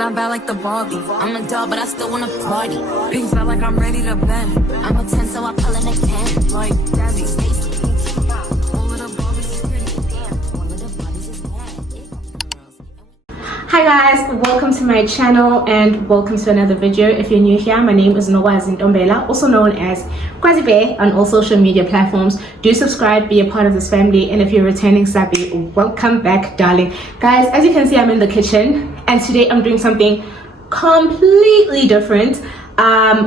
and I'm bad like the Barbie. I'm a doll, but I still wanna party. Pink felt like I'm ready to bend. I'm a 10, so I pull in a 10. Like Daddy, Stacy, all of the Barbies is pretty. Damn, all of the Barbies is bad. Hi guys, welcome to my channel and welcome to another video. If you're new here, my name is Ntombela, also known as UJeqe on all social media platforms. Do subscribe, be a part of this family, and if you're returning subby, welcome back, darling. Guys, as you can see, I'm in the kitchen and today I'm doing something completely different.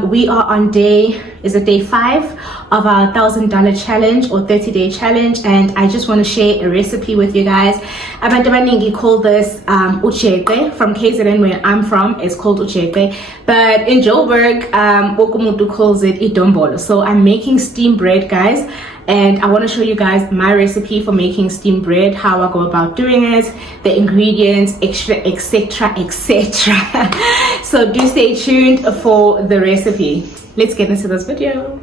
We are on day 5 of our $1,000 challenge or 30-day challenge, and I just want to share a recipe with you guys. Abantu abaningi call this UJeqe. From KZN, where I'm from, it's called UJeqe, but in Joburg, Okumuntu calls it idombolo. So I'm making steamed bread, guys, and I want to show you guys my recipe for making steamed bread, how I go about doing it, the ingredients, etc. So do stay tuned for the recipe. Let's get into this video.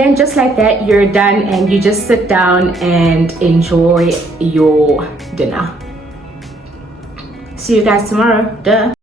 then just like that, you're done and you just sit down and enjoy your dinner. See you guys tomorrow. Duh.